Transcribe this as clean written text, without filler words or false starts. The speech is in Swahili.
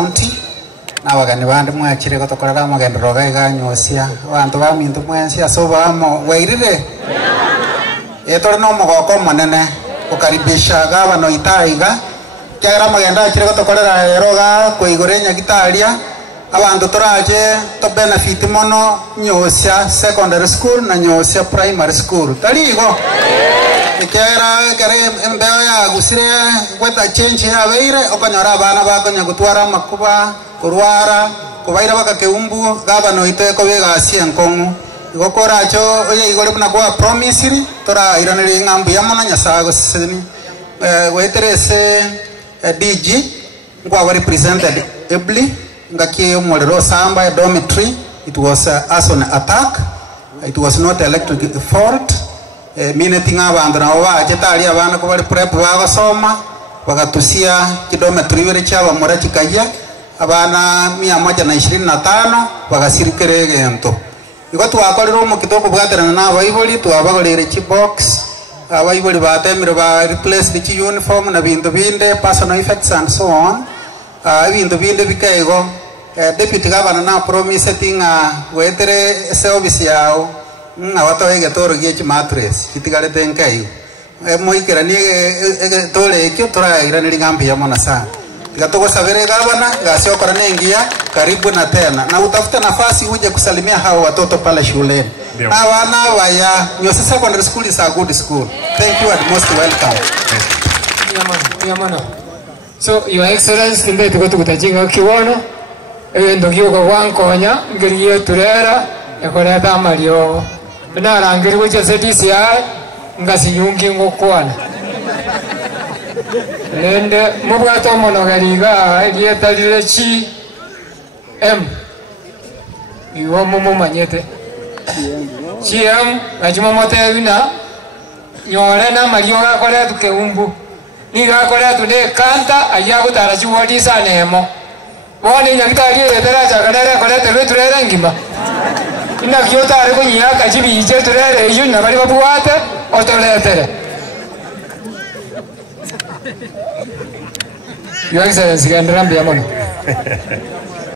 county na wagani bandi mwachire gotokorera magendero gaiganyosia abantu bamintu mwensia so bamo wairire etore no mogoko manene ukaribisha gavana Itaiga kera magenda achire gotokorera eroga kuigorenya gitaria abantu toraje to benefit mono nyosia secondary school na nyosia primary school tarigo kera kare mbeo ya gusire kweta change ya beire okanyora abana bakonya gutwara makuba kurwara kubaira bakakeumbu gavana Iteko begasia nkongu igokora cho oye igore buna kwa promise tora iraniri ngambu ya mona nyasago sini weterese DG ngwa represented ably ngaki umolero samba dormitory. It was an attack. It was not electric fault. Minetinga abantu nabo bajetali abana ko bari prep bagasoma bagatusia kidometri bere cyaba mura kikaya abana 125 bagasirikere gento iko twakorero mu kitoko bwaterana na abayiboli twabagorere box abayiboli batemire ba replace the uniform na bintu binde personal effects and so on bintu binde bikaigo deputy governor na promise tinga wetere service yao na watoege toro gechi mattress kitigarete nkai moikera ni tole ekyo tora iraniri ngambi ya mona sana tikatogo sabere gavana gasio kora nengia karibu na tena na utafuta nafasi uje kusalimia hao watoto pale shuleni na wana waya Nyosi Secondary School is a good school. Thank you and most welcome. Yamana. So your excellence kimbe tuko tukutajinga kiwono ndogyo kwa wankonya ngiriye turera ekoreta mario narangiri weche sedisi ai ngasi yungi ngokwana nende mubwato monogariga yetalire chi iwo mumu manyete chiam ajuma motevina nyore na mario gakore tukeumbu ni gakore tunde kanta ayago tarachuodi sanemo wone nyakitari yetera chakanera kore turera ngima ina kyota are kunya kachibi je turere yuna bari babuate otoletere. Your Excellency, Gandrambi Amon.